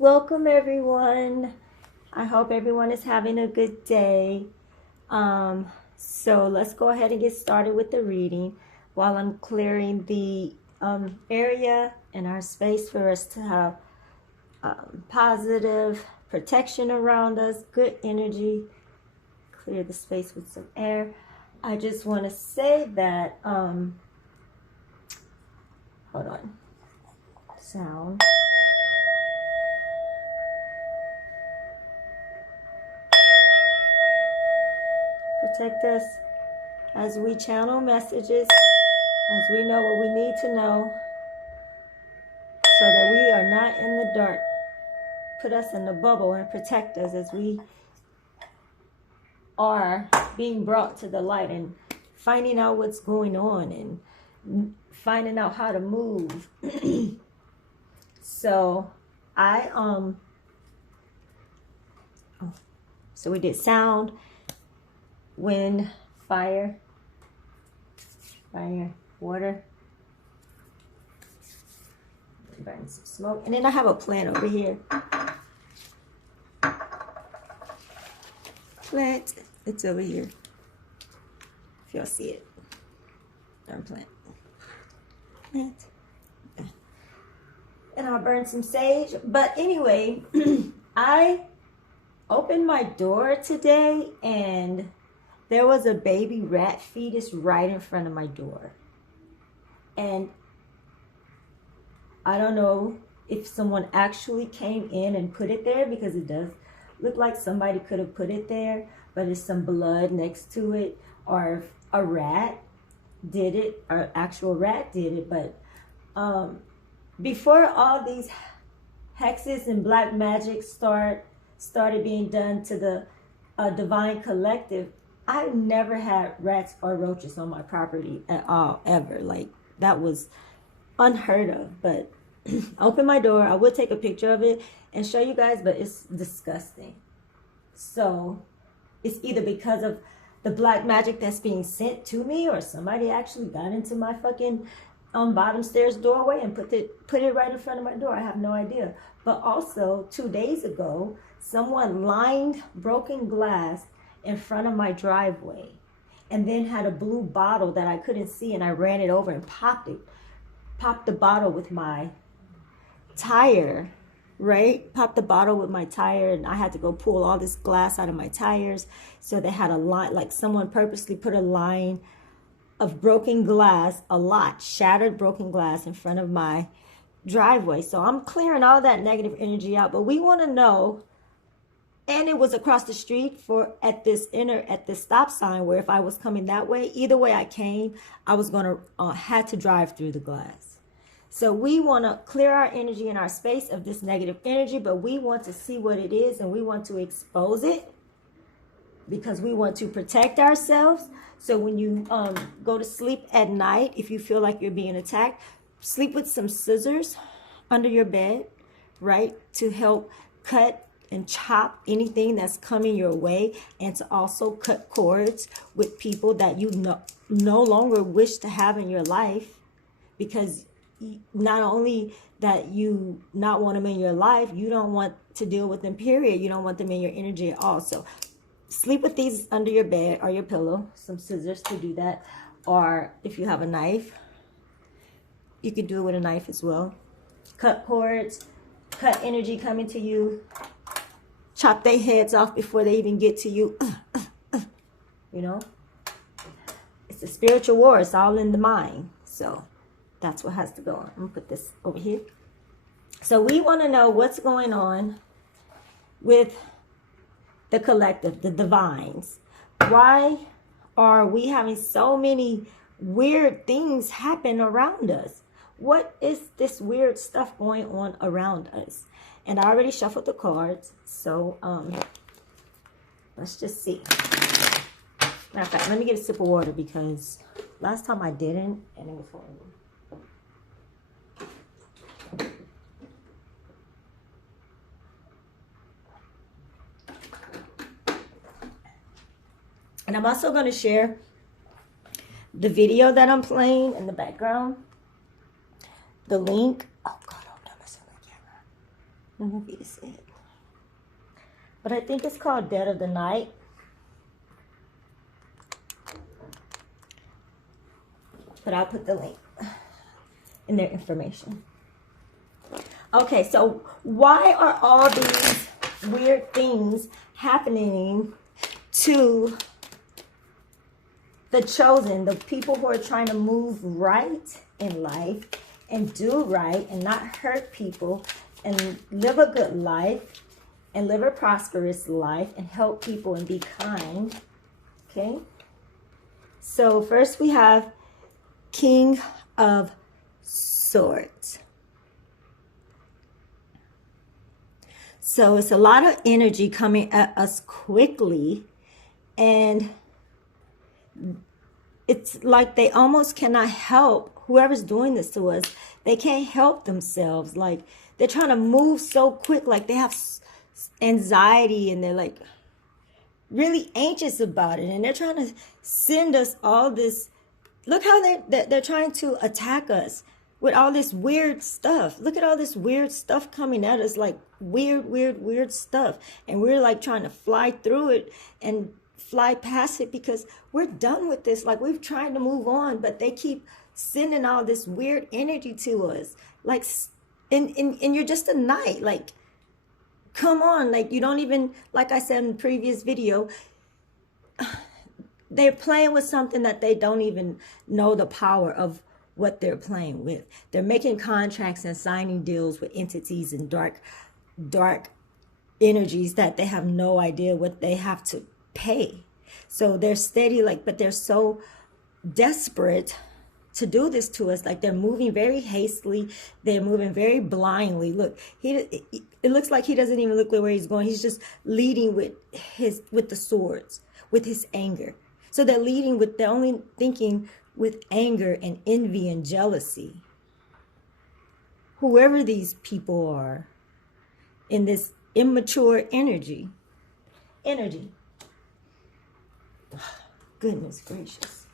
Welcome everyone. I hope everyone is having a good day. So let's go ahead and get started with the reading while I'm clearing the area in our space for us to have positive protection around us, good energy. Clear the space with some air. I just want to say that, hold on, sound. Protect us as we channel messages, as we know what we need to know, so that we are not in the dark. Put us in the bubble and protect us as we are being brought to the light and finding out what's going on and finding out how to move. So so we did sound, wind, fire, water, burn some smoke, and then I have a plant over here. Plant, it's over here. If y'all see it, plant. And I'll burn some sage. But anyway, I opened my door today and there was a baby rat fetus right in front of my door. And I don't know if someone actually came in and put it there, because it does look like somebody could have put it there, but there's some blood next to it, or if a rat did it, or actual rat did it. But before all these hexes and black magic started being done to the divine collective, I never had rats or roaches on my property at all, ever. Like, that was unheard of. But open my door. I would take a picture of it and show you guys, but it's disgusting. So it's either because of the black magic that's being sent to me, or somebody actually got into my fucking bottom stairs doorway and put it right in front of my door. I have no idea. But also 2 days ago, someone lined broken glass in front of my driveway and then had a blue bottle that I couldn't see, and I ran it over and popped the bottle with my tire, right? Popped the bottle with my tire, and I had to go pull all this glass out of my tires. So they had a line, like someone purposely put a line of broken glass, shattered broken glass in front of my driveway. So I'm clearing all that negative energy out. But we want to know, and it was across the street at this stop sign, where if I was coming that way, either way I came, I was gonna had to drive through the glass. So we want to clear our energy in our space of this negative energy, but we want to see what it is, and we want to expose it, because we want to protect ourselves. So when you go to sleep at night, if you feel like you're being attacked, sleep with some scissors under your bed, right? To help cut and chop anything that's coming your way, and to also cut cords with people that you no longer wish to have in your life, because not only that you not want them in your life, you don't want to deal with them, period. You don't want them in your energy at all. So sleep with these under your bed or your pillow, some scissors to do that. Or if you have a knife, you could do it with a knife as well. Cut cords, cut energy coming to you, chop their heads off before they even get to you. You know, it's a spiritual war. It's all in the mind. So that's what has to go on. I'm gonna put this over here. So we want to know what's going on with the collective, the divines. Why are we having so many weird things happen around us? What is this weird stuff going on around us? And I already shuffled the cards, so let's just see. Matter of fact, let me get a sip of water, because last time I didn't, and it was horrible. And I'm also going to share the video that I'm playing in the background. The link. Oh God, I'm not messing with the camera. Maybe this is it. But I think it's called Dead of the Night. But I'll put the link in their information. Okay, so why are all these weird things happening to the chosen, the people who are trying to move right in life and do right and not hurt people and live a good life and live a prosperous life and help people and be kind? Okay, so first we have King of Swords. So it's a lot of energy coming at us quickly, and it's like they almost cannot help whoever's doing this to us. They can't help themselves. Like they're trying to move so quick, like they have anxiety and they're like really anxious about it, and they're trying to send us all this. Look how they're trying to attack us with all this weird stuff. Look at all this weird stuff coming at us, like weird stuff. And we're like trying to fly through it and fly past it because we're done with this. Like we've tried to move on, but they keep sending all this weird energy to us. Like, and you're just a knight. Like, come on. Like, you don't even, like I said in the previous video, they're playing with something that they don't even know the power of what they're playing with. They're making contracts and signing deals with entities and dark energies that they have no idea what they have to pay. So they're steady, like, but they're so desperate to do this to us. Like they're moving very hastily. They're moving very blindly. Look, it looks like he doesn't even look where he's going. He's just leading with the swords, with his anger. So they're leading with, they're only thinking with anger and envy and jealousy. Whoever these people are in this immature energy. Goodness gracious.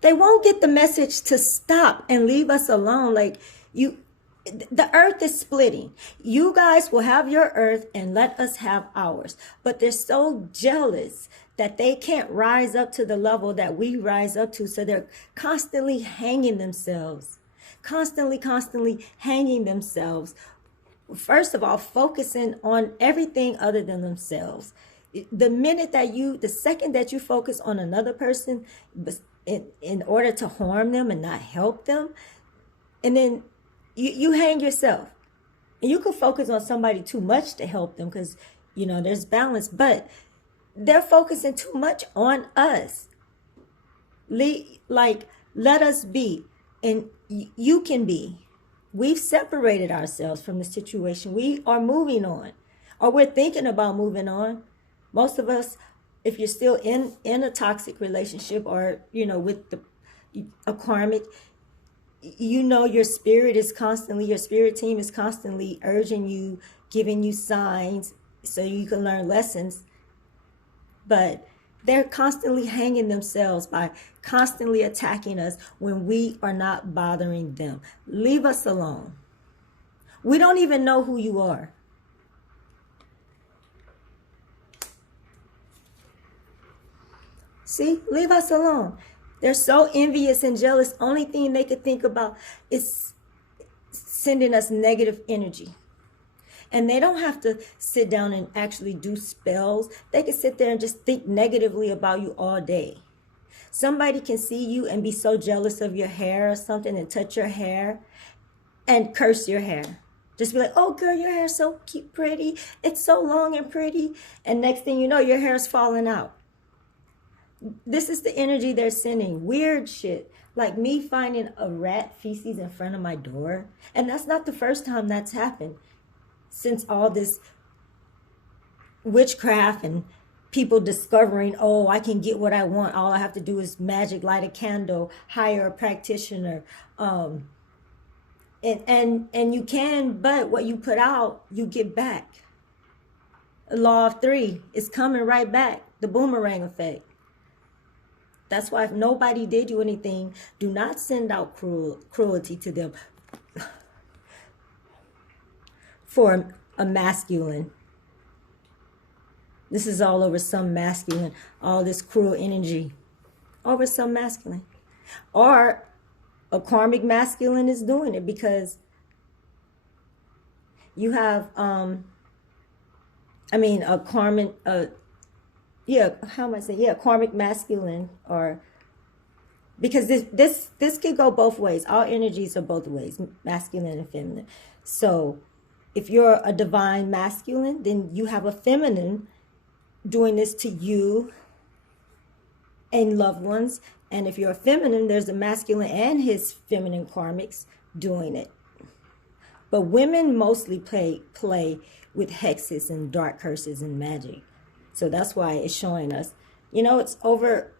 They won't get the message to stop and leave us alone. Like the earth is splitting. You guys will have your earth and let us have ours. But they're so jealous that they can't rise up to the level that we rise up to. So they're constantly hanging themselves, constantly hanging themselves. First of all, focusing on everything other than themselves. The second that you focus on another person in order to harm them and not help them, and then you hang yourself. And you can focus on somebody too much to help them because, there's balance, but they're focusing too much on us. Like, let us be, and you can be. We've separated ourselves from the situation. We are moving on, or we're thinking about moving on. Most of us, if you're still in a toxic relationship or, with a karmic, your spirit team is constantly urging you, giving you signs so you can learn lessons. But they're constantly hanging themselves by constantly attacking us when we are not bothering them. Leave us alone. We don't even know who you are. See, leave us alone. They're so envious and jealous. Only thing they could think about is sending us negative energy. And they don't have to sit down and actually do spells. They can sit there and just think negatively about you all day. Somebody can see you and be so jealous of your hair or something and touch your hair and curse your hair. Just be like, oh, girl, your hair's so cute, pretty. It's so long and pretty. And next thing you know, your hair's falling out. This is the energy they're sending. Weird shit. Like me finding a rat feces in front of my door. And that's not the first time that's happened. Since all this witchcraft and people discovering, oh, I can get what I want. All I have to do is magic, light a candle, hire a practitioner. And you can, but what you put out, you get back. Law of three is coming right back. The boomerang effect. That's why if nobody did you anything, do not send out cruelty to them for a masculine. This is all over some masculine, all this cruel energy over some masculine. Or a karmic masculine is doing it because you have, a karmic, how am I saying? Yeah, karmic masculine, or because this could go both ways. All energies are both ways, masculine and feminine. So if you're a divine masculine, then you have a feminine doing this to you and loved ones. And if you're a feminine, there's a masculine and his feminine karmics doing it. But women mostly play with hexes and dark curses and magic. So that's why it's showing us, it's over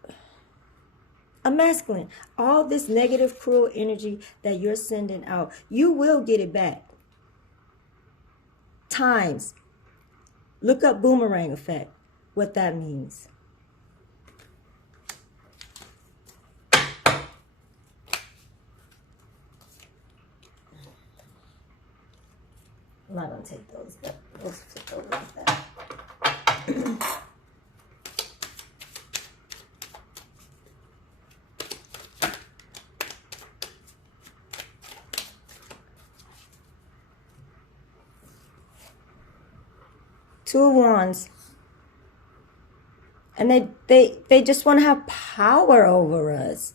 a masculine. All this negative, cruel energy that you're sending out, you will get it back. Times. Look up boomerang effect, what that means. I'm not going to take those, but those fit over like that. Two of Wands. And they just want to have power over us.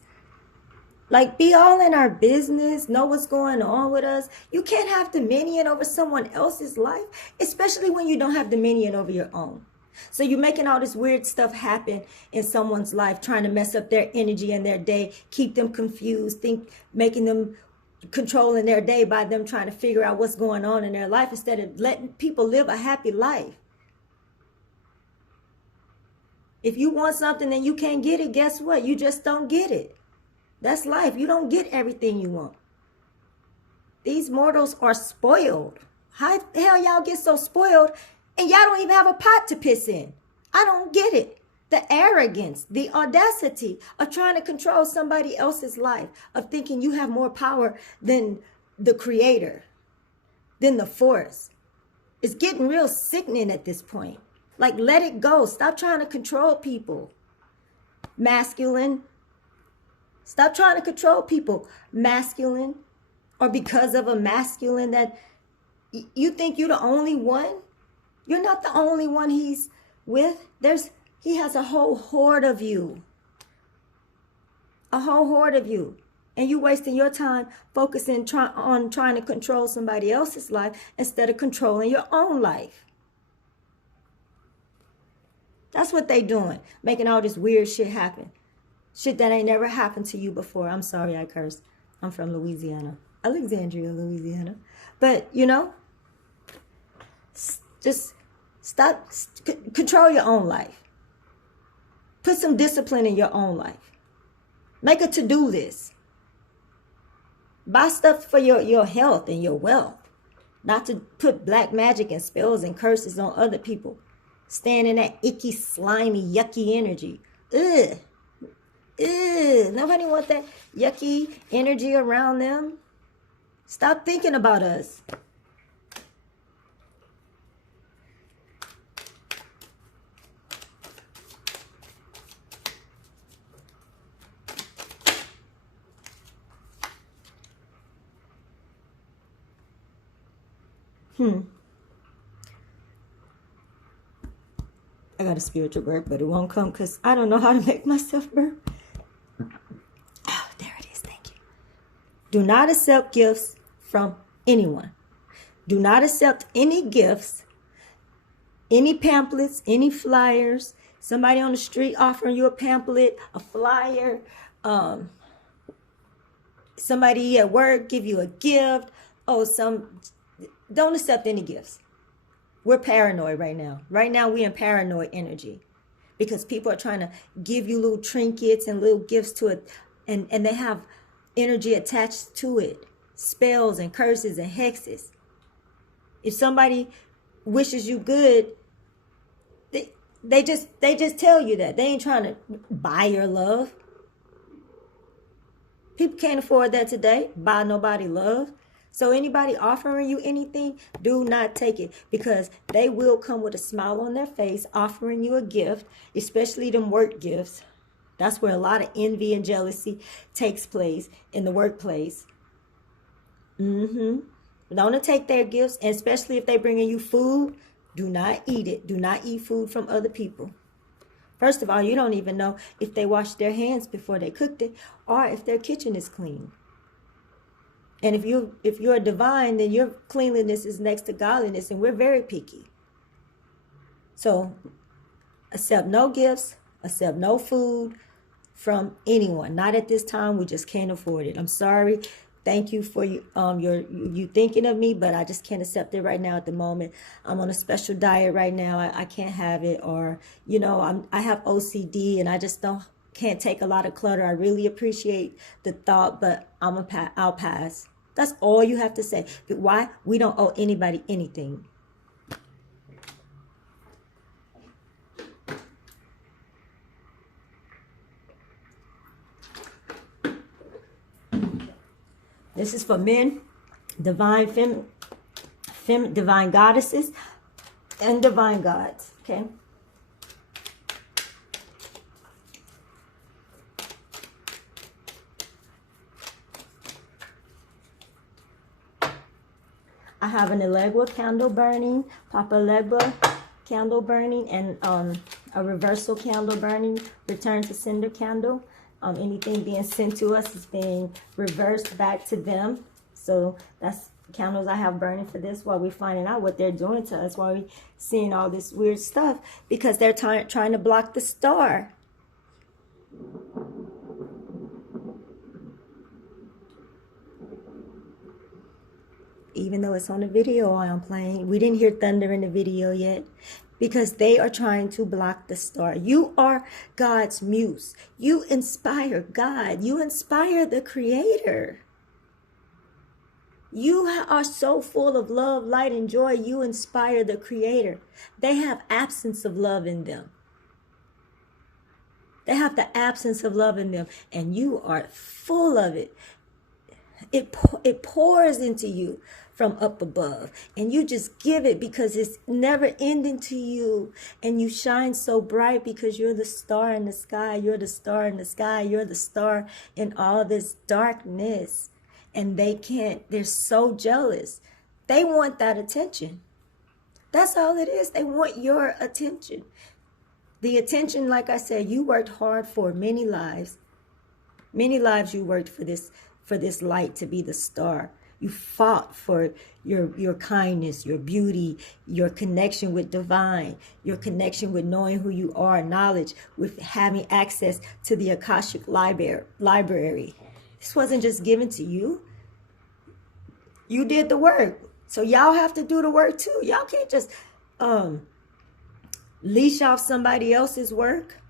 Like, be all in our business, know what's going on with us. You can't have dominion over someone else's life, especially when you don't have dominion over your own. So you're making all this weird stuff happen in someone's life, trying to mess up their energy and their day, keep them confused, making them controlling their day by them trying to figure out what's going on in their life instead of letting people live a happy life. If you want something and you can't get it, guess what? You just don't get it. That's life. You don't get everything you want. These mortals are spoiled. How the hell y'all get so spoiled and y'all don't even have a pot to piss in? I don't get it. The arrogance, the audacity of trying to control somebody else's life, of thinking you have more power than the creator, than the force. It's getting real sickening at this point. Like, let it go. Stop trying to control people. Masculine. Stop trying to control people. Masculine. Or because of a masculine that you think you're the only one. You're not the only one he's with. He has a whole horde of you. A whole horde of you. And you wasting your time focusing on trying to control somebody else's life instead of controlling your own life. That's what they doing. Making all this weird shit happen. Shit that ain't never happened to you before. I'm sorry I cursed. I'm from Louisiana. Alexandria, Louisiana. But, just stop. Control your own life. Put some discipline in your own life. Make a to-do list. Buy stuff for your health and your wealth. Not to put black magic and spells and curses on other people. Stand in that icky, slimy, yucky energy. Ugh. Ugh. Nobody want that yucky energy around them. Stop thinking about us. I got a spiritual burp, but it won't come because I don't know how to make myself burp. Oh, there it is. Thank you. Do not accept gifts from anyone. Do not accept any gifts, any pamphlets, any flyers. Somebody on the street offering you a pamphlet, a flyer. Somebody at work give you a gift. Don't accept any gifts. We're paranoid right now. Right now, we're in paranoid energy because people are trying to give you little trinkets and little gifts to it, and they have energy attached to it, spells and curses and hexes. If somebody wishes you good They just tell you that. They ain't trying to buy your love. People can't afford that today. Buy nobody love. So anybody offering you anything, do not take it, because they will come with a smile on their face offering you a gift, especially them work gifts. That's where a lot of envy and jealousy takes place, in the workplace. Don't take their gifts, and especially if they bringing you food, do not eat it. Do not eat food from other people. First of all, you don't even know if they washed their hands before they cooked it, or if their kitchen is clean. And if you're divine, then your cleanliness is next to godliness, and we're very picky. So accept no gifts, accept no food from anyone. Not at this time. We just can't afford it. I'm sorry. Thank you for you thinking of me, but I just can't accept it right now at the moment. I'm on a special diet right now. I can't have it, or I have OCD, and I just can't take a lot of clutter. I really appreciate the thought, but I'll pass. That's all you have to say. But why? We don't owe anybody anything. This is for men, divine divine goddesses, and divine gods. Okay. I have an Elegua candle burning, Papa Elegua candle burning, and a reversal candle burning, return to sender candle. Anything being sent to us is being reversed back to them. So that's candles I have burning for this, while we're finding out what they're doing to us, while we're seeing all this weird stuff, because they're trying to block the star. Even though it's on the video I'm playing, we didn't hear thunder in the video yet, because they are trying to block the star. You are God's muse. You inspire God. You inspire the Creator. You are so full of love, light, and joy. You inspire the Creator. They have absence of love in them. They have the absence of love in them, and you are full of it. It pours into you from up above, and you just give it because it's never ending to you, and you shine so bright because you're the star in the sky. You're the star in the sky. You're the star in all this darkness, and they're so jealous. They want that attention. That's all it is. They want your attention. The attention, like I said, you worked hard for many lives. Many lives you worked for this light to be the star. You fought for your kindness, your beauty, your connection with divine, your connection with knowing who you are, knowledge, with having access to the Akashic library. This wasn't just given to you. You did the work. So y'all have to do the work too. Y'all can't just leash off somebody else's work.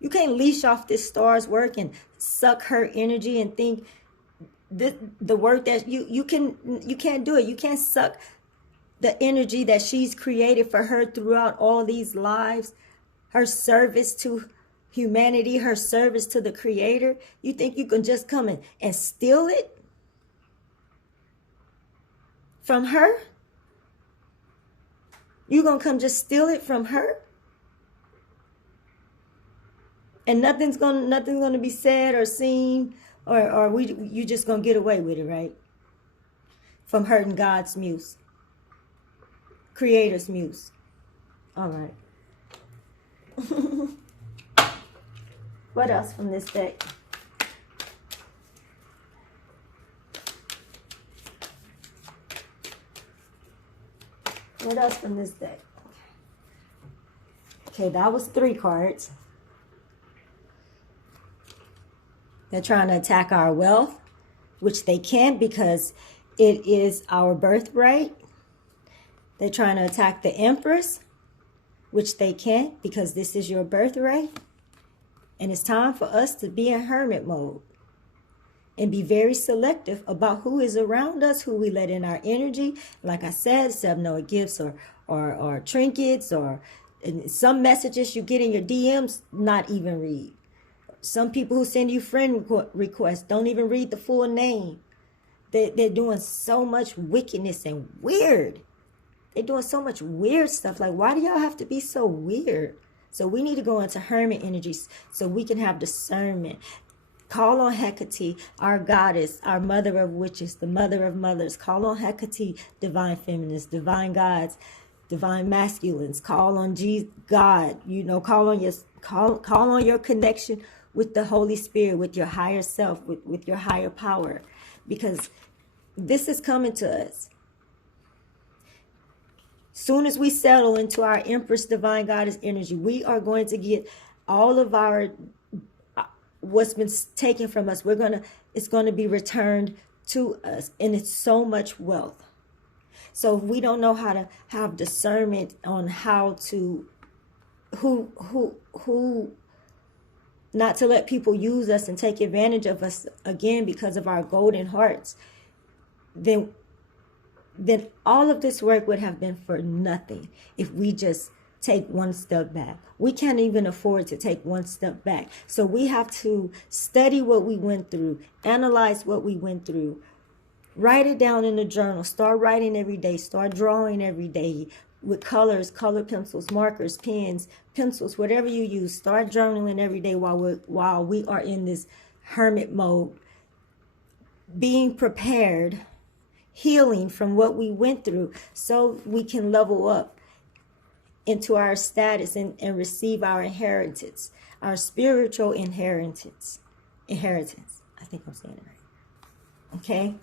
You can't leash off this star's work and suck her energy and think the work that you can't do it. You can't suck the energy that she's created for her throughout all these lives, her service to humanity, her service to the Creator. You think you can just come in and steal it from her? You gonna come just steal it from her? And nothing's gonna be said or seen, or you just gonna get away with it, right? From hurting God's muse, Creator's muse. All right. What else from this deck? What else from this deck? Okay, that was 3 cards. They're trying to attack our wealth, which they can't because it is our birthright. They're trying to attack the Empress, which they can't because this is your birthright. And it's time for us to be in hermit mode and be very selective about who is around us, who we let in our energy. Like I said, accept no gifts or trinkets or And some messages you get in your DMs, not even read. Some people who send you friend requests don't even read the full name. They're doing so much wickedness and weird. They're doing so much weird stuff. Like, why do y'all have to be so weird? So we need to go into Hermit energies so we can have discernment. Call on Hecate, our goddess, our mother of witches, the mother of mothers. Call on Hecate, divine feminists, divine gods, divine masculines. Call on God. You know, call on your connection with the Holy Spirit, with your higher self, with your higher power, because this is coming to us. Soon as we settle into our Empress Divine Goddess energy, we are going to get all of our what's been taken from us. It's going to be returned to us, and it's so much wealth. So if we don't know how to have discernment on how to who not to let people use us and take advantage of us again because of our golden hearts, then all of this work would have been for nothing if we just take one step back. We can't even afford to take one step back. So we have to study what we went through, analyze what we went through, write it down in a journal, start writing every day, start drawing every day with colors, color pencils, markers, pens, pencils, whatever you use. Start journaling every day while we are in this hermit mode, being prepared, healing from what we went through so we can level up into our status and receive our inheritance, our spiritual inheritance. I think I'm saying it right. Okay?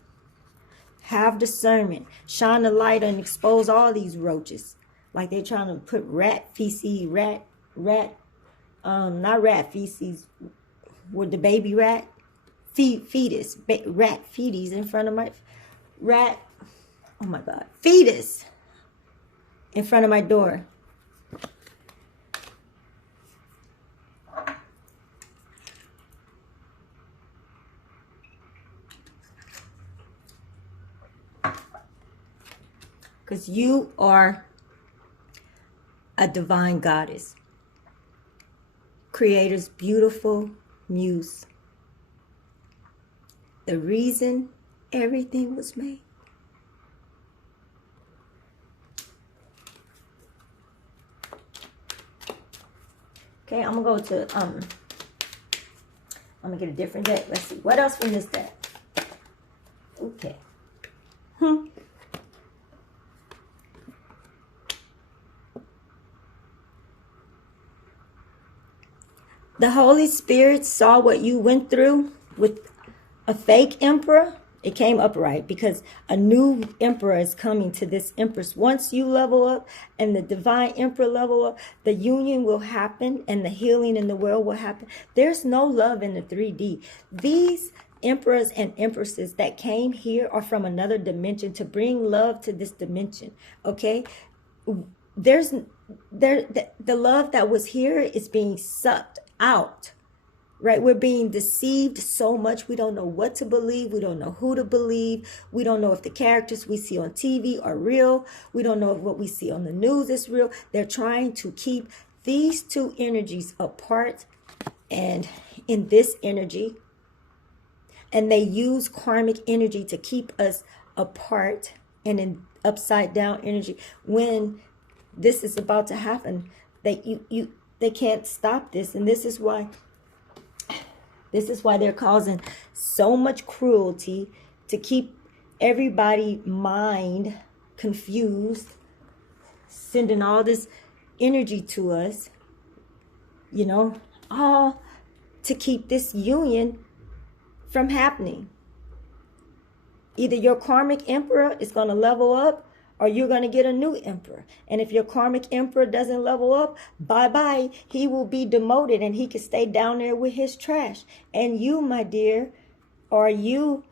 Have discernment. Shine the light and expose all these roaches. Like they're trying to put rat feces, not rat feces, with the baby rat, rat fetus in front of my fetus in front of my door. Because you are a divine goddess, Creator's beautiful muse, the reason everything was made. Okay, I'm gonna go to I'm gonna get a different deck. Let's see what else we missed that. Okay. The Holy Spirit saw what you went through with a fake emperor. It came upright because a new emperor is coming to this empress. Once you level up and the divine emperor level up, the union will happen and the healing in the world will happen. There's no love in the 3D. These emperors and empresses that came here are from another dimension to bring love to this dimension. Okay? The love that was here is being sucked out. Right? We're being deceived so much. We don't know what to believe. We don't know who to believe. We don't know if the characters we see on TV are real. We don't know if what we see on the news is real. They're trying to keep these two energies apart and in this energy. And they use karmic energy to keep us apart and in upside down energy. When this is about to happen, they can't stop this. And this is why they're causing so much cruelty to keep everybody's mind confused, sending all this energy to us, all to keep this union from happening. Either your karmic emperor is going to level up or you're going to get a new emperor. And if your karmic emperor doesn't level up, bye-bye. He will be demoted and he can stay down there with his trash. And you, my dear, or you,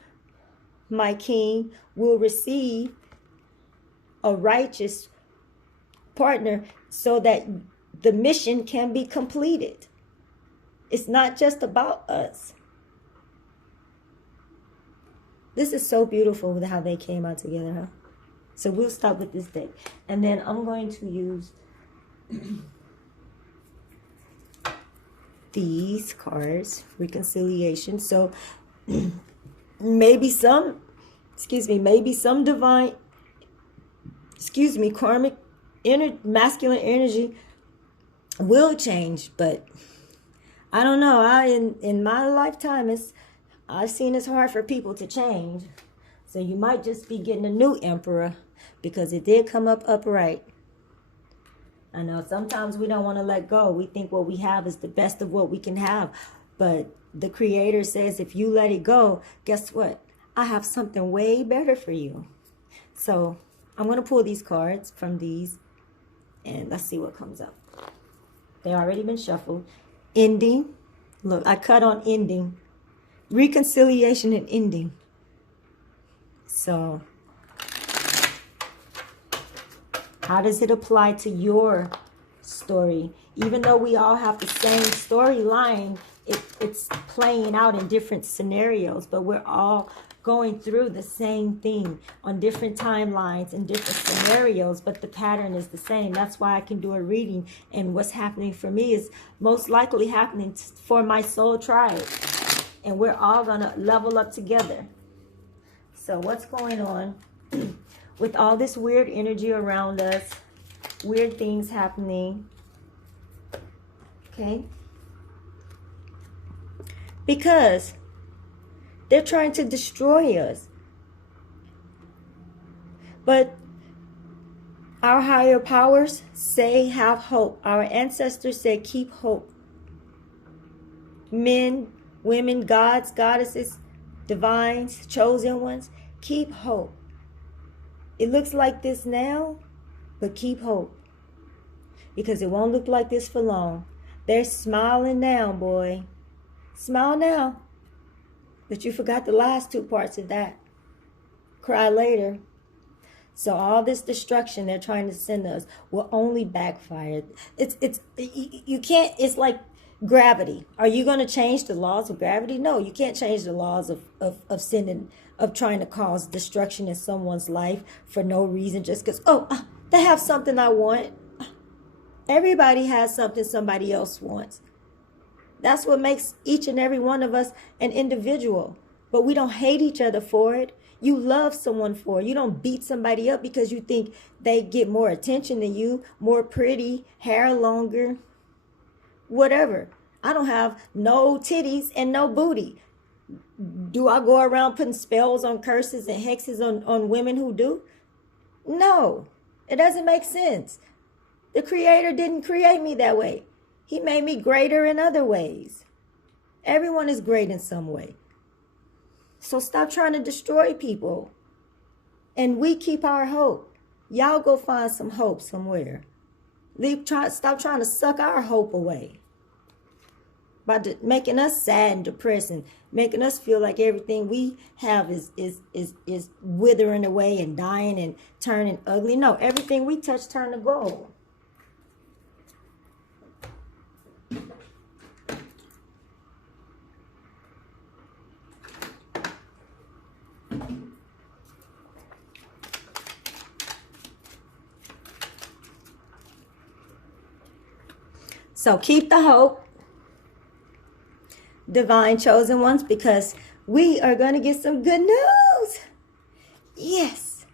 my king, will receive a righteous partner so that the mission can be completed. It's not just about us. This is so beautiful with how they came out together, huh? So we'll start with this deck. And then I'm going to use these cards, reconciliation. So maybe some, maybe some divine, karmic masculine energy will change, but I don't know. In my lifetime, I've seen it's hard for people to change. So you might just be getting a new emperor, because it did come up upright. I know sometimes we don't want to let go. We think what we have is the best of what we can have. But the Creator says, if you let it go, guess what? I have something way better for you. So I'm going to pull these cards from these, and let's see what comes up. They already been shuffled. Ending. Look, I cut on ending. Reconciliation and ending. So how does it apply to your story? Even though we all have the same storyline, it's playing out in different scenarios, but we're all going through the same thing on different timelines and different scenarios, but the pattern is the same. That's why I can do a reading, and what's happening for me is most likely happening for my soul tribe, and we're all going to level up together. So what's going on with all this weird energy around us, weird things happening? Okay? Because they're trying to destroy us. But our higher powers say have hope. Our ancestors said keep hope. Men, women, gods, goddesses, divines, chosen ones, keep hope. It looks like this now, but keep hope. Because it won't look like this for long. They're smiling now, boy. Smile now. But you forgot the last two parts of that. Cry later. So all this destruction they're trying to send us will only backfire. You can't, it's like gravity. Are you going to change the laws of gravity? No, you can't change the laws of sending, of trying to cause destruction in someone's life for no reason, just because, they have something I want. Everybody has something somebody else wants. That's what makes each and every one of us an individual. But we don't hate each other for it. You love someone for it. You don't beat somebody up because you think they get more attention than you, more pretty, hair longer, whatever. I don't have no titties and no booty. Do I go around putting spells on curses and hexes on women who do? No, it doesn't make sense. The Creator didn't create me that way. He made me greater in other ways. Everyone is great in some way. So stop trying to destroy people. And we keep our hope. Y'all go find some hope somewhere. Stop trying to suck our hope away. By making us sad and depressed and making us feel like everything we have is withering away and dying and turning ugly. No, everything we touch turn to gold. So keep the hope, divine chosen ones, because we are going to get some good news. Yes.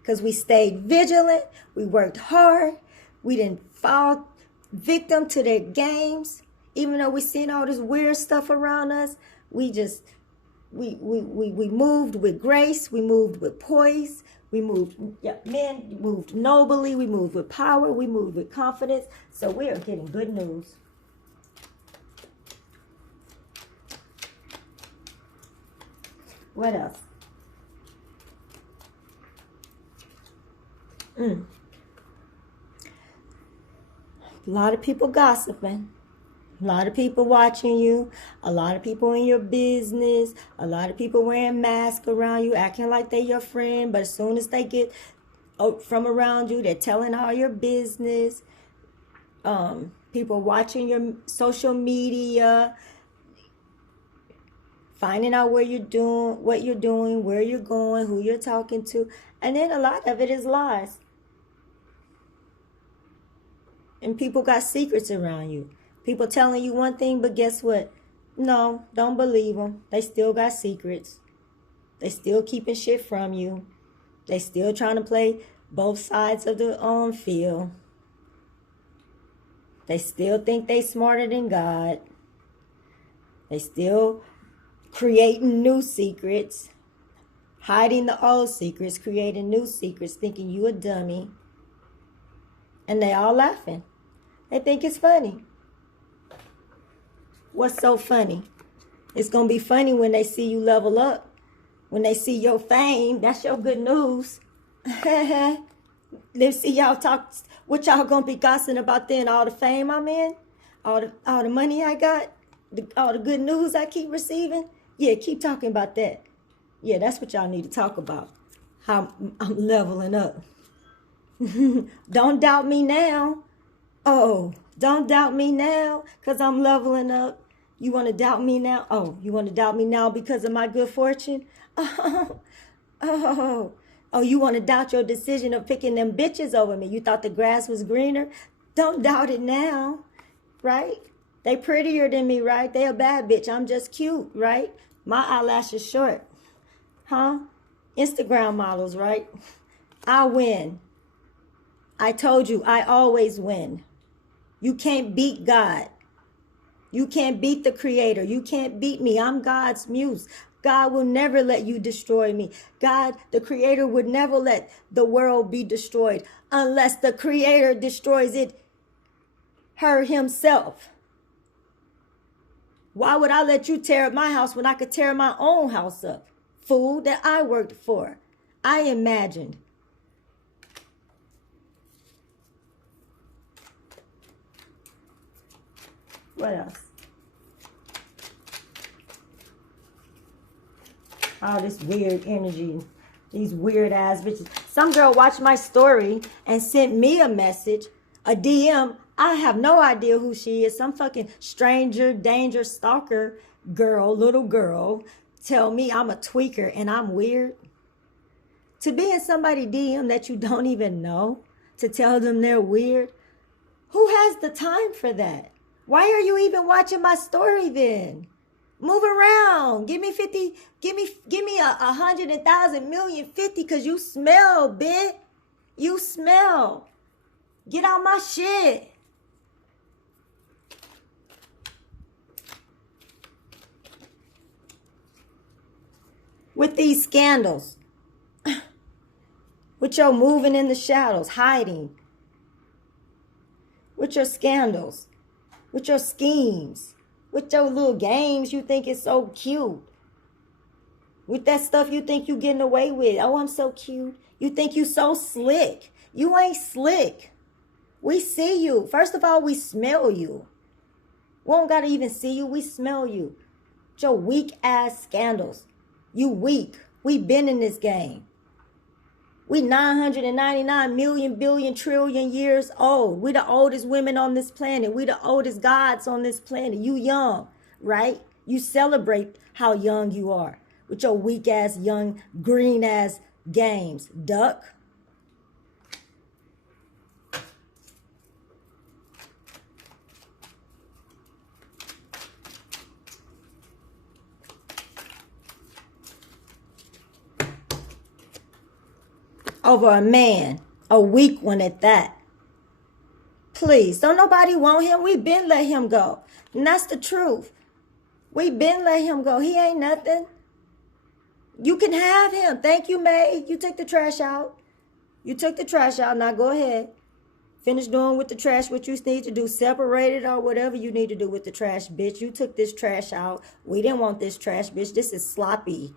Because we stayed vigilant. We worked hard. We didn't fall victim to their games. Even though we seen all this weird stuff around us, we moved with grace. We moved with poise. We moved, moved nobly. We moved with power. We moved with confidence. So we are getting good news. What else? A lot of people gossiping. A lot of people watching you. A lot of people in your business. A lot of people wearing masks around you, acting like they're your friend. But as soon as they get from around you, they're telling all your business. People watching your social media, finding out what you're doing, where you're going, who you're talking to. And then a lot of it is lies. And people got secrets around you. People telling you one thing, but guess what? No, don't believe them. They still got secrets. They still keeping shit from you. They still trying to play both sides of the field. They still think they smarter than God. They still creating new secrets, hiding the old secrets, creating new secrets, thinking you a dummy. And they all laughing. They think it's funny. What's so funny? It's going to be funny when they see you level up. When they see your fame, that's your good news. Let's see y'all talk. What y'all going to be gossiping about then? All the fame I'm in? All the money I got? All the good news I keep receiving? Yeah, keep talking about that. Yeah, that's what y'all need to talk about. How I'm leveling up. Don't doubt me now. Oh, don't doubt me now because I'm leveling up. You want to doubt me now? Oh, you want to doubt me now because of my good fortune? Oh, you want to doubt your decision of picking them bitches over me? You thought the grass was greener? Don't doubt it now, right? They prettier than me, right? They a bad bitch. I'm just cute, right? My eyelashes short, huh? Instagram models, right? I win. I told you, I always win. You can't beat God. You can't beat the Creator. You can't beat me. I'm God's muse. God will never let you destroy me. God, the Creator, would never let the world be destroyed unless the Creator destroys it himself. Why would I let you tear up my house when I could tear my own house up? Fool, that I worked for. I imagined. What else? All this weird energy. These weird ass bitches. Some girl watched my story and sent me a message, a DM. I have no idea who she is. Some fucking stranger, danger, stalker girl, little girl, tell me I'm a tweaker and I'm weird. To be in somebody DM that you don't even know, to tell them they're weird, who has the time for that? Why are you even watching my story then? Move around. Give me 50, give me 100, 1,000, million, 50, because you smell, bitch. You smell. Get out my shit. With these scandals. With your moving in the shadows, hiding. With your scandals. With your schemes. With your little games you think is so cute. With that stuff you think you getting away with. Oh, I'm so cute. You think you so slick. You ain't slick. We see you. First of all, we smell you. We don't got to even see you. We smell you. With your weak ass scandals. You weak. We been in this game. We 999 million, billion, trillion years old. We the oldest women on this planet. We the oldest gods on this planet. You young, right? You celebrate how young you are with your weak ass, young, green ass games. Duck. Over a man, a weak one at that. Please, don't nobody want him. We been let him go. And that's the truth. We been let him go. He ain't nothing. You can have him. Thank you, May. You took the trash out. You took the trash out. Now go ahead. Finish doing with the trash what you need to do. Separate it or whatever you need to do with the trash, bitch. You took this trash out. We didn't want this trash, bitch. This is sloppy,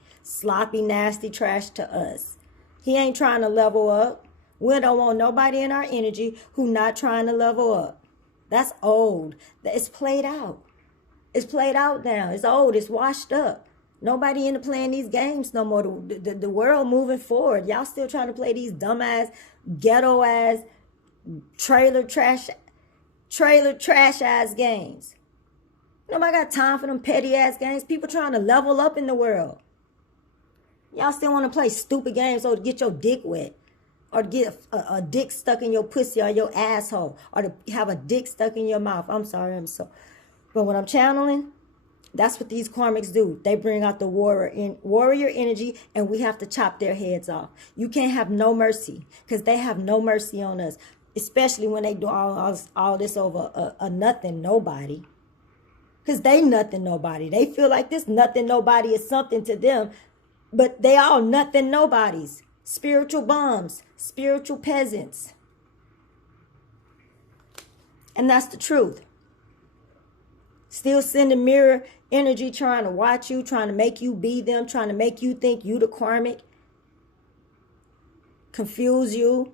nasty trash to us. He ain't trying to level up. We don't want nobody in our energy who not trying to level up. That's old. It's played out. It's played out now. It's old. It's washed up. Nobody into playing these games no more. The world moving forward. Y'all still trying to play these dumbass, ghetto-ass, trailer trash ass games. Nobody got time for them petty ass games. People trying to level up in the world. Y'all still want to play stupid games so to get your dick wet. or to get a dick stuck in your pussy or your asshole, or to have a dick stuck in your mouth. I'm sorry, but when I'm channeling, that's what these karmics do. They bring out the warrior energy, and we have to chop their heads off. You can't have no mercy, because they have no mercy on us, especially when they do all this over a nothing nobody. Because they nothing nobody. They feel like this nothing nobody is something to them, but they all nothing nobodies. Spiritual bums, spiritual peasants. And that's the truth. Still sending mirror energy, trying to watch you, trying to make you be them, trying to make you think you the karmic. Confuse you.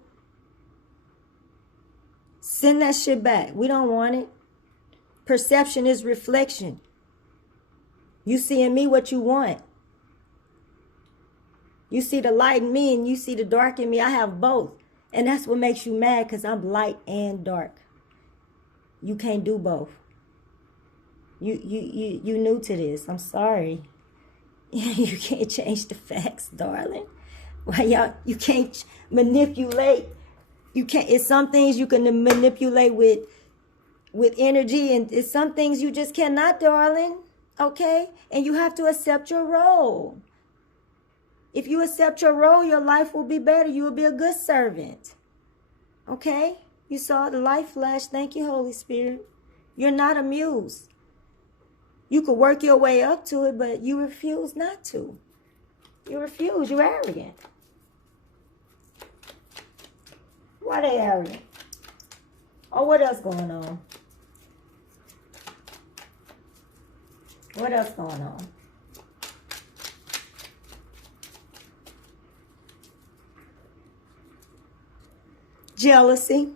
Send that shit back. We don't want it. Perception is reflection. You see in me what you want. You see the light in me and you see the dark in me. I have both. And that's what makes you mad, because I'm light and dark. You can't do both. You new to this. I'm sorry. You can't change the facts, darling. Why you can't manipulate. You can't. It's some things you can manipulate with energy, and it's some things you just cannot, darling. Okay? And you have to accept your role. If you accept your role, your life will be better. You will be a good servant. Okay? You saw the light flash. Thank you, Holy Spirit. You're not amused. You could work your way up to it, but you refuse not to. You refuse. You're arrogant. Why they arrogant? Oh, what else going on? What else going on? Jealousy.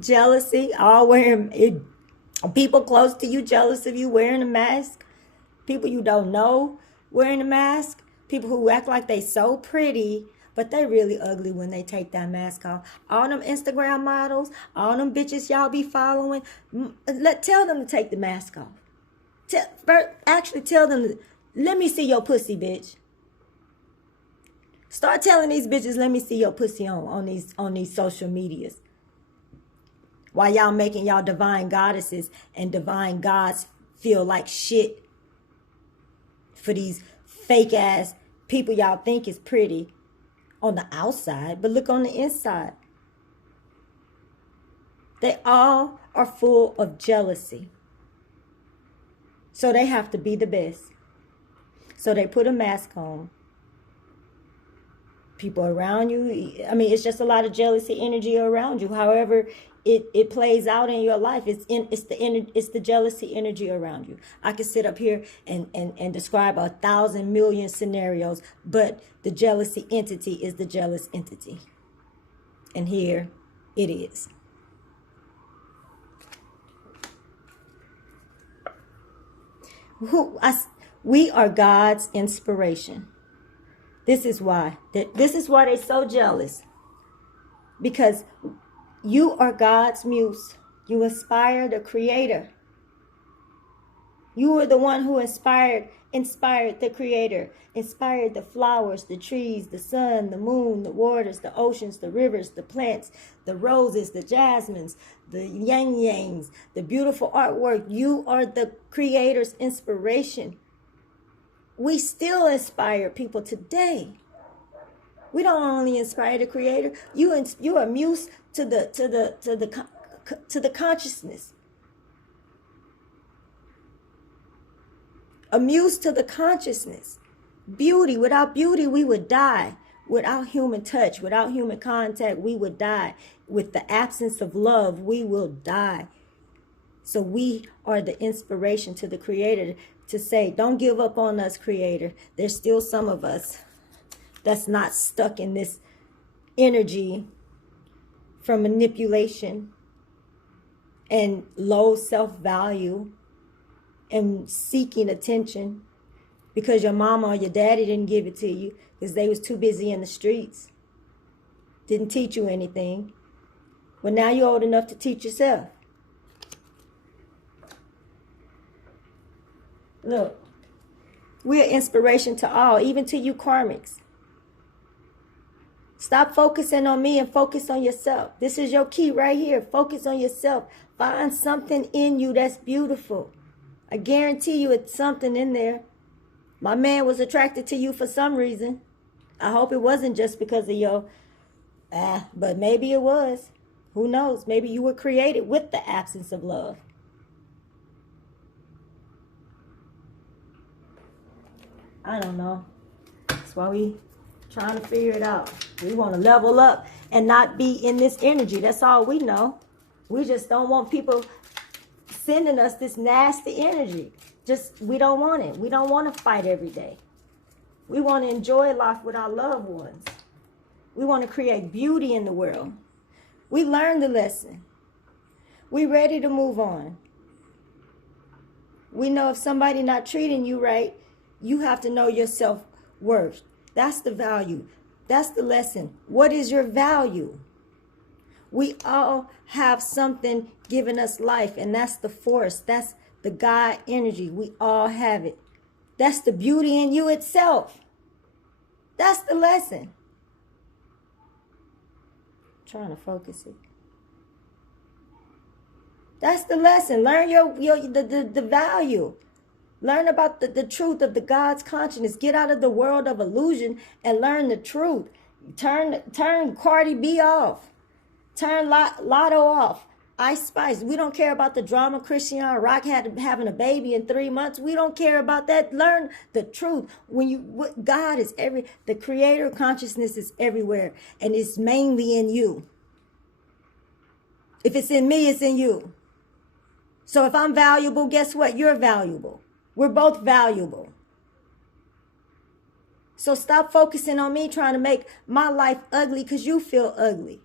Jealousy. All wearing it. People close to you jealous of you wearing a mask. People you don't know wearing a mask. People who act like they so pretty, but they really ugly when they take that mask off. All them Instagram models, all them bitches y'all be following, tell them to take the mask off. Tell them, let me see your pussy, bitch. Start telling these bitches, let me see your pussy on these social medias. While y'all making y'all divine goddesses and divine gods feel like shit for these fake ass people y'all think is pretty on the outside, but look on the inside. They all are full of jealousy. So they have to be the best. So they put a mask on. People around you, I mean, it's just a lot of jealousy energy around you. However it plays out in your life, it's the jealousy energy around you. I could sit up here and describe 1,000 million scenarios, but the jealousy entity is the jealous entity. And here it is. We are God's inspiration. This is why they're so jealous. Because you are God's muse. You inspire the Creator. You were the one who inspired the Creator. Inspired the flowers, the trees, the sun, the moon, the waters, the oceans, the rivers, the plants, the roses, the jasmines, the yang-yangs, the beautiful artwork. You are the Creator's inspiration. We still inspire people today. We don't only inspire the Creator. You are muse to the consciousness. A muse to the consciousness. Beauty. Without beauty, we would die. Without human touch, without human contact, we would die. With the absence of love, we will die. So we are the inspiration to the Creator to say, don't give up on us, Creator. There's still some of us that's not stuck in this energy from manipulation and low self-value and seeking attention because your mama or your daddy didn't give it to you because they was too busy in the streets. Didn't teach you anything. Well, now you're old enough to teach yourself. Look, we're inspiration to all, even to you karmics. Stop focusing on me and focus on yourself. This is your key right here. Focus on yourself. Find something in you that's beautiful. I guarantee you it's something in there. My man was attracted to you for some reason. I hope it wasn't just because of your, but maybe it was. Who knows? Maybe you were created with the absence of love. I don't know. That's why we trying to figure it out. We want to level up and not be in this energy. That's all we know. We just don't want people sending us this nasty energy. We don't want it. We don't want to fight every day. We want to enjoy life with our loved ones. We want to create beauty in the world. We learned the lesson. We ready to move on. We know if somebody not treating you right, you have to know your self-worth. That's the value. That's the lesson. What is your value? We all have something giving us life, and that's the force. That's the God energy. We all have it. That's the beauty in you itself. That's the lesson. I'm trying to focus it. That's the lesson. Learn the value. Learn about the truth of the God's consciousness. Get out of the world of illusion and learn the truth. Turn Cardi B off. Turn Lotto off. Ice Spice. We don't care about the drama. Christian Rock having a baby in 3 months. We don't care about that. Learn the truth. God is the creator consciousness is everywhere, and it's mainly in you. If it's in me, it's in you. So if I'm valuable, guess what? You're valuable. We're both valuable. So stop focusing on me trying to make my life ugly because you feel ugly.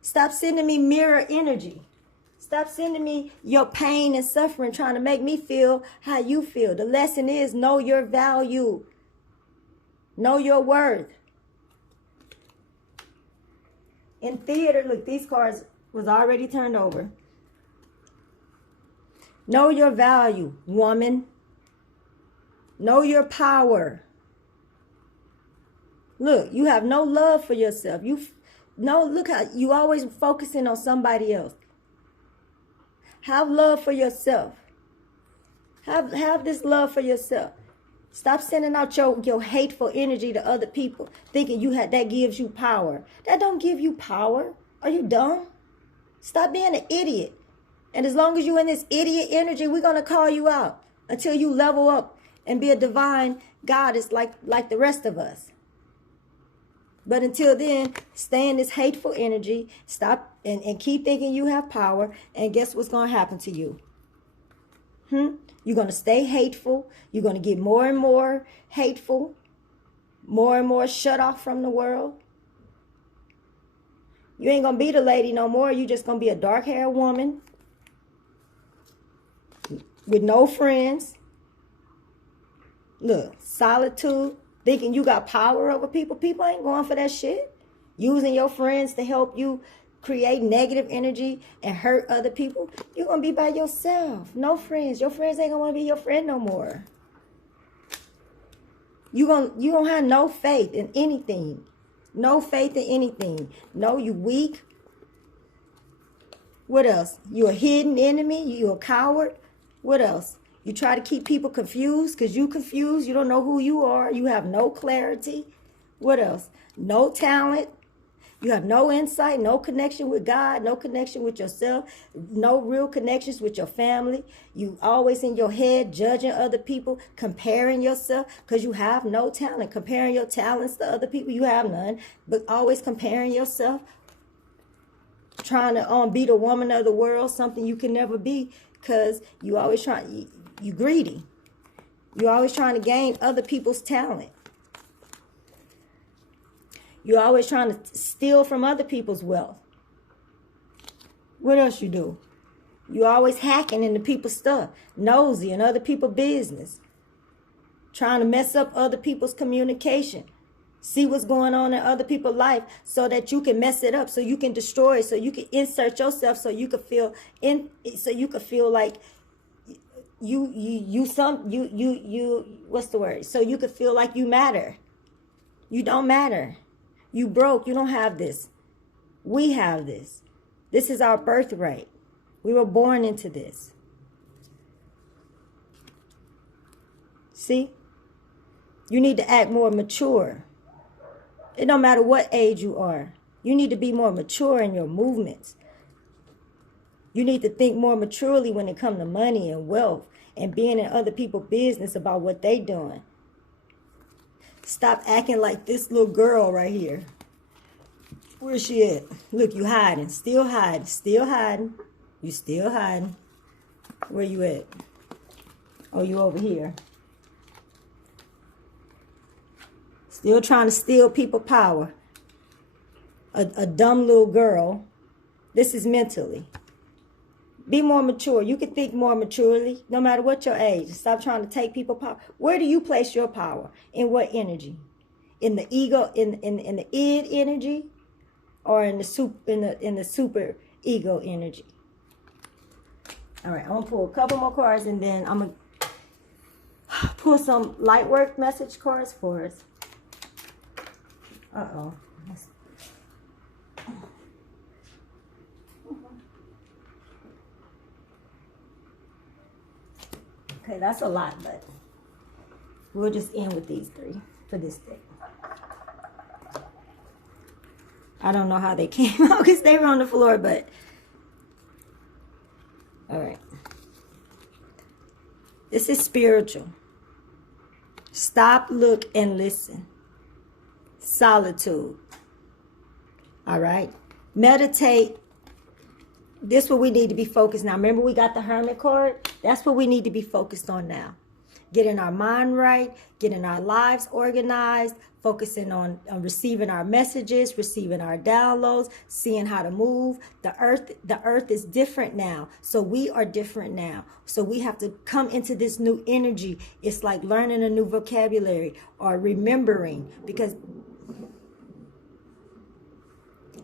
Stop sending me mirror energy. Stop sending me your pain and suffering trying to make me feel how you feel. The lesson is know your value. Know your worth. In theater, look, these cards was already turned over. Know your value, woman. Know your power. Look, you have no love for yourself. Look how you always focusing on somebody else. Have love for yourself. Have this love for yourself. Stop sending out your hateful energy to other people, thinking that gives you power. That don't give you power. Are you dumb? Stop being an idiot. And as long as you're in this idiot energy, we're going to call you out until you level up and be a divine goddess like the rest of us. But until then, stay in this hateful energy. Stop and keep thinking you have power. And guess what's going to happen to you? You're going to stay hateful. You're going to get more and more hateful. More and more shut off from the world. You ain't going to be the lady no more. You're just going to be a dark-haired woman with no friends. Look, solitude, thinking you got power over people. People ain't going for that shit. Using your friends to help you create negative energy and hurt other people. You're going to be by yourself. No friends. Your friends ain't going to want to be your friend no more. You don't have no faith in anything. No faith in anything. No, you weak. What else? You a hidden enemy. You a coward. What else? You try to keep people confused because you confused. You don't know who you are. You have no clarity. What else? No talent. You have no insight, no connection with God, no connection with yourself, no real connections with your family. You always in your head judging other people, comparing yourself because you have no talent. Comparing your talents to other people, you have none, but always comparing yourself. Trying to be the woman of the world, something you can never be because you always you greedy. You're always trying to gain other people's talent. You're always trying to steal from other people's wealth. What else you do? You're always hacking into people's stuff. Nosy in other people's business. Trying to mess up other people's communication. See what's going on in other people's life so that you can mess it up, so you can destroy it, so you can insert yourself, so you can feel like what's the word? So you could feel like you matter. You don't matter. You broke. You don't have this. We have this. This is our birthright. We were born into this. See? You need to act more mature. It don't matter what age you are. You need to be more mature in your movements. You need to think more maturely when it comes to money and wealth and being in other people's business about what they doing. Stop acting like this little girl right here. Where's she at? Look, you hiding. Still hiding. Still hiding. You still hiding. Where you at? Oh, you over here. Still trying to steal people power. A dumb little girl. This is mentally. Be more mature. You can think more maturely, no matter what your age. Stop trying to take people power. Where do you place your power? In what energy? In the ego, in the id energy, or in the super ego energy? All right, I'm gonna pull a couple more cards, and then I'm gonna pull some light work message cards for us. Uh-oh. Okay, that's a lot, but we'll just end with these three for this day. I don't know how they came out because they were on the floor, but all right. This is spiritual. Stop, look, and listen. Solitude. All right. Meditate. This is what we need to be focused now. Remember, we got the Hermit card? That's what we need to be focused on now. Getting our mind right, getting our lives organized, focusing on receiving our messages, receiving our downloads, seeing how to move. The earth is different now. So we are different now. So we have to come into this new energy. It's like learning a new vocabulary or remembering, because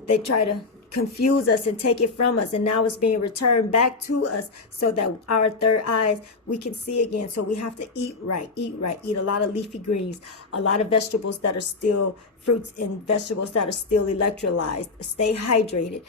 they try to confuse us and take it from us, and now it's being returned back to us so that our third eyes we can see again. So we have to eat right, eat a lot of leafy greens, a lot of vegetables that are still fruits and vegetables that are still electrolyzed. Stay hydrated.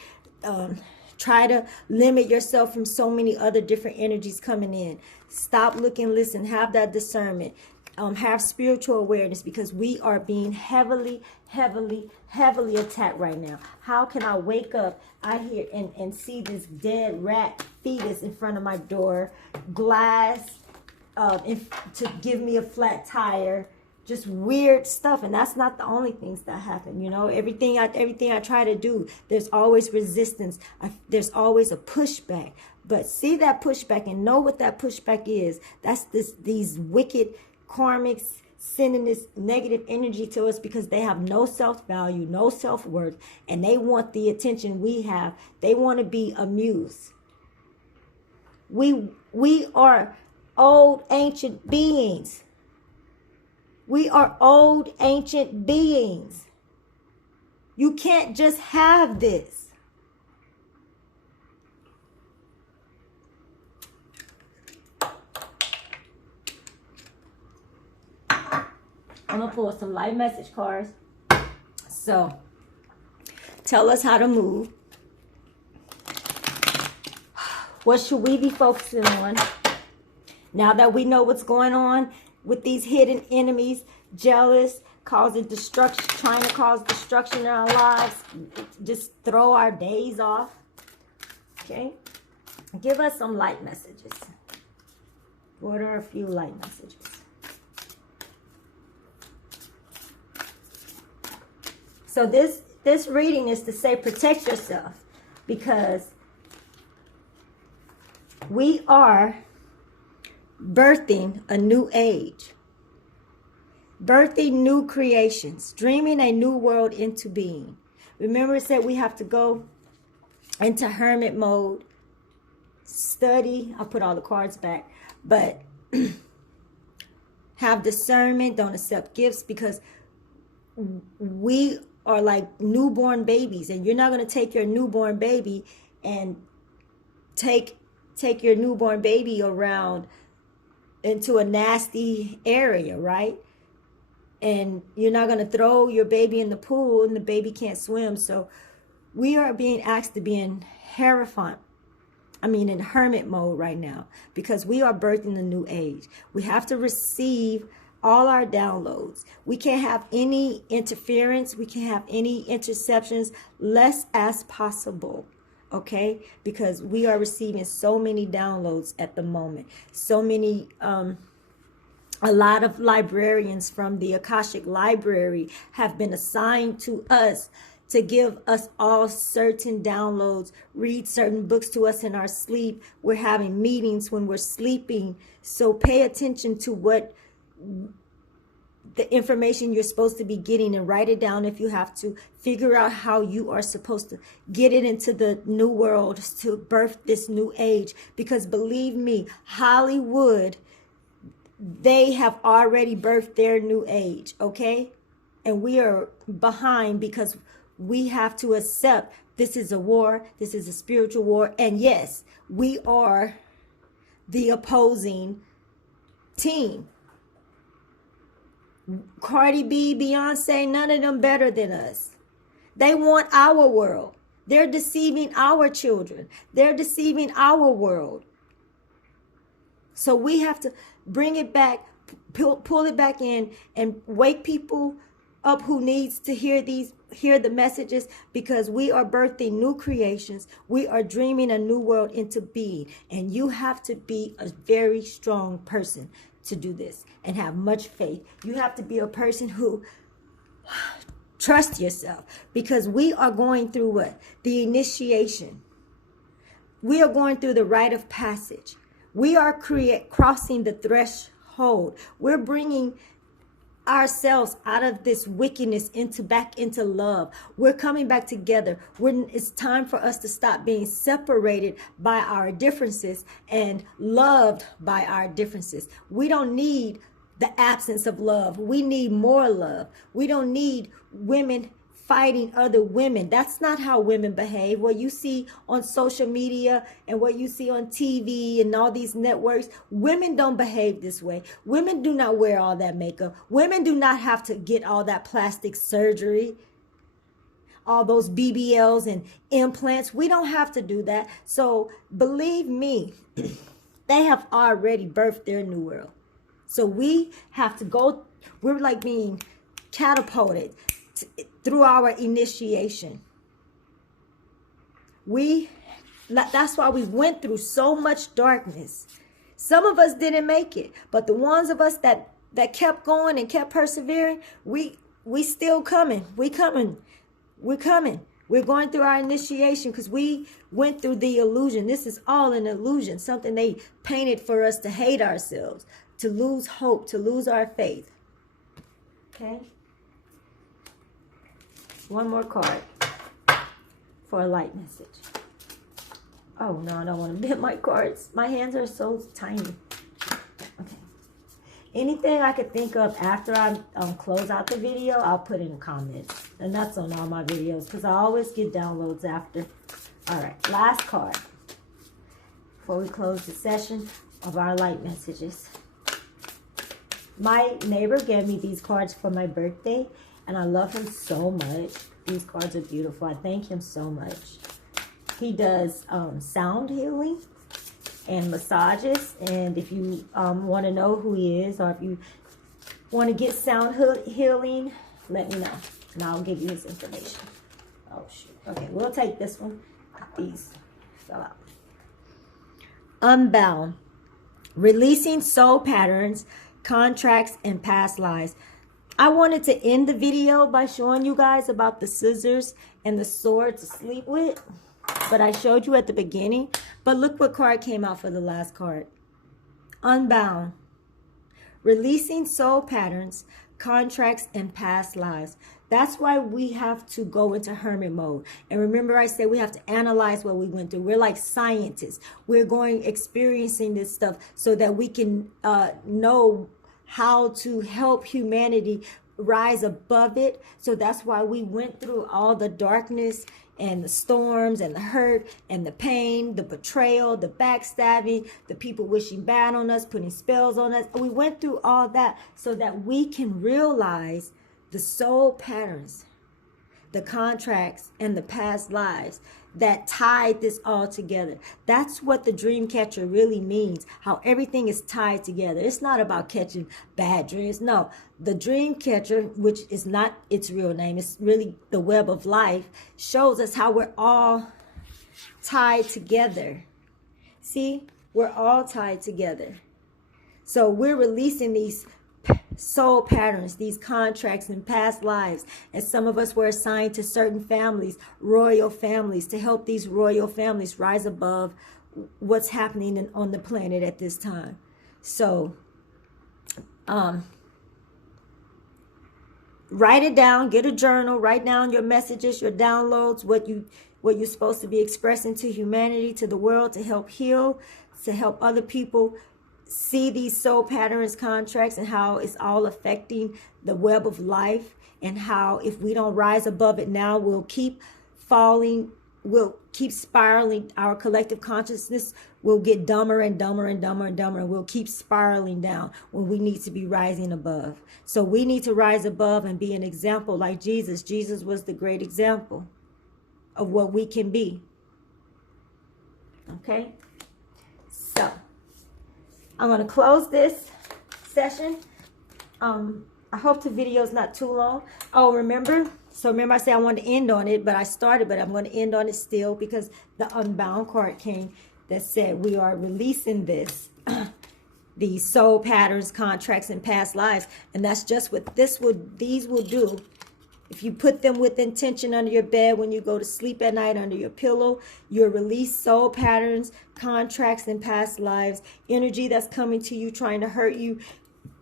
Try to limit yourself from so many other different energies coming in. Stop, look, and listen. Have that discernment. Have spiritual awareness, because we are being heavily attacked right now. How can I wake up, I hear and see this dead rat fetus in front of my door, glass to give me a flat tire, just weird stuff. And that's not the only things that happen. You know, everything I try to do, there's always resistance. There's always a pushback. But see that pushback and know what that pushback is. That's these wicked karmics sending this negative energy to us, because they have no self-value, no self-worth, and they want the attention we have. They want to be amused. We are old ancient beings. We are old ancient beings. You can't just have this. I'm going to pull some light message cards. So, tell us how to move. What should we be focusing on? Now that we know what's going on with these hidden enemies, jealous, causing destruction, trying to cause destruction in our lives, just throw our days off. Okay? Give us some light messages. What are a few light messages? So this reading is to say protect yourself, because we are birthing a new age, birthing new creations, dreaming a new world into being. Remember, it said we have to go into hermit mode, study. I'll put all the cards back, but have discernment. Don't accept gifts, because we are like newborn babies, and you're not going to take your newborn baby and take your newborn baby around into a nasty area, right? And you're not going to throw your baby in the pool and the baby can't swim. So we are being asked to be in in hermit mode right now, because we are birthing a new age. We have to receive all our downloads. We can't have any interference. We can't have any interceptions, less as possible. Okay? Because we are receiving so many downloads at the moment. So many, a lot of librarians from the Akashic Library have been assigned to us to give us all certain downloads, read certain books to us in our sleep. We're having meetings when we're sleeping. So pay attention to what the information you're supposed to be getting, and write it down if you have to. Figure out how you are supposed to get it into the new world to birth this new age. Because believe me, Hollywood, they have already birthed their new age, okay? And we are behind because we have to accept this is a war. This is a spiritual war. And yes, we are the opposing team. Cardi B, Beyonce, none of them better than us. They want our world. They're deceiving our children. They're deceiving our world. So we have to bring it back, pull it back in, and wake people up who needs to hear the messages, because we are birthing new creations. We are dreaming a new world into being, and you have to be a very strong person to do this and have much faith. You have to be a person who trusts yourself, because we are going through what? The initiation. We are going through the rite of passage. We are crossing the threshold. We're bringing ourselves out of this wickedness back into love. We're coming back together. It's time for us to stop being separated by our differences and loved by our differences. We don't need the absence of love. We need more love. We don't need women fighting other women. That's not how women behave. What you see on social media and what you see on TV and all these networks, women don't behave this way. Women do not wear all that makeup. Women do not have to get all that plastic surgery, all those BBLs and implants. We don't have to do that. So believe me, they have already birthed their new world. So we have to go, we're like being catapulted through our initiation. That's why we went through so much darkness. Some of us didn't make it, but the ones of us that kept going and kept persevering, we still coming. We're coming. We're going through our initiation because we went through the illusion. This is all an illusion, something they painted for us to hate ourselves, to lose hope, to lose our faith. Okay? One more card for a light message. Oh, no, I don't want to bend my cards. My hands are so tiny. Okay. Anything I could think of after I close out the video, I'll put in the comments. And that's on all my videos because I always get downloads after. All right, last card before we close the session of our light messages. My neighbor gave me these cards for my birthday, and I love him so much. These cards are beautiful. I thank him so much. He does sound healing and massages. And if you want to know who he is, or if you want to get sound healing, let me know. And I'll give you his information. Oh, shoot. Okay, we'll take this one. These fell out. Unbound. Releasing soul patterns, contracts, and past lives. I wanted to end the video by showing you guys about the scissors and the sword to sleep with, but I showed you at the beginning. But look what card came out for the last card. Unbound. Releasing soul patterns, contracts, and past lives. That's why we have to go into hermit mode. And remember I said we have to analyze what we went through. We're like scientists. We're experiencing this stuff so that we can know how to help humanity rise above it. So that's why we went through all the darkness and the storms and the hurt and the pain, the betrayal, the backstabbing, the people wishing bad on us, putting spells on us. We went through all that so that we can realize the soul patterns, the contracts, and the past lives that tied this all together. That's what the dream catcher really means, how everything is tied together. It's not about catching bad dreams. No, the dream catcher, which is not its real name, it's really the web of life, shows us how we're all tied together. See, we're all tied together. So we're releasing these soul patterns, these contracts in past lives. And some of us were assigned to certain families, royal families, to help these royal families rise above what's happening on the planet at this time. So write it down, get a journal, write down your messages, your downloads, what you're supposed to be expressing to humanity, to the world, to help heal, to help other people see these soul patterns, contracts, and how it's all affecting the web of life, and how if we don't rise above it now, we'll keep falling, we'll keep spiraling. Our collective consciousness will get dumber and dumber and dumber and dumber, and we'll keep spiraling down when we need to be rising above. So we need to rise above and be an example like Jesus. Jesus was the great example of what we can be. Okay? So I'm going to close this session. I hope the video is not too long. Oh, remember I said I wanted to end on it, but I started, but I'm going to end on it still because the Unbound card came that said we are releasing this, these soul patterns, contracts, and past lives. And that's just what these will do. If you put them with intention under your bed when you go to sleep at night, under your pillow, you'll release soul patterns, contracts, and past lives. Energy that's coming to you, trying to hurt you.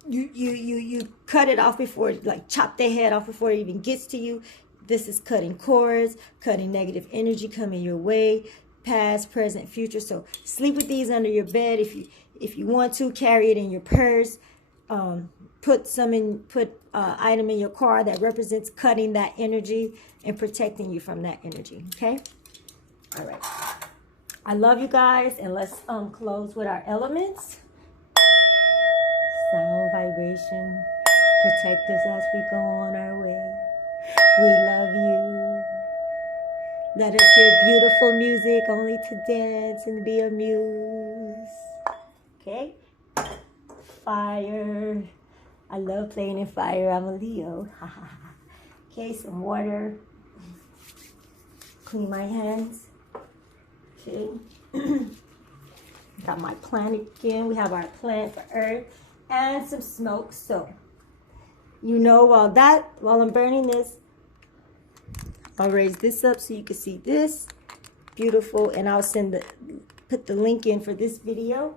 You cut it off before, like chop their head off before it even gets to you. This is cutting cords, cutting negative energy coming your way, past, present, future. So sleep with these under your bed. If you want to, carry it in your purse. Put item in your car that represents cutting that energy and protecting you from that energy. Okay. All right. I love you guys, and let's close with our elements. Sound, vibration, protect us as we go on our way. We love you. Let us hear beautiful music, only to dance and be amused. Okay. Fire. I love playing in fire. I'm a Leo. Okay, some water. Clean my hands. Okay. Got my plant again. We have our plant for earth and some smoke. So, while I'm burning this, I'll raise this up so you can see this. Beautiful. And I'll put the link in for this video.